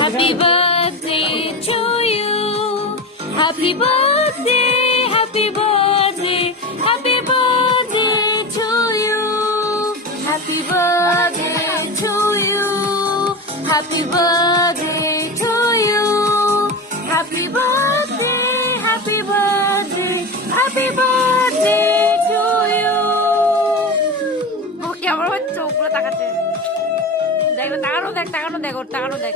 Happy birthday to you. Happy birthday, happy birthday, happy birthday to you. Happy birthday to you. Happy birthday to you. Happy birthday, happy birthday, happy birthday to you. ওকে আমার চোখগুলো তাকাচ্ছে। দেখ তাকানো দেখ তাকানো দেখ ওর তাকানো দেখ।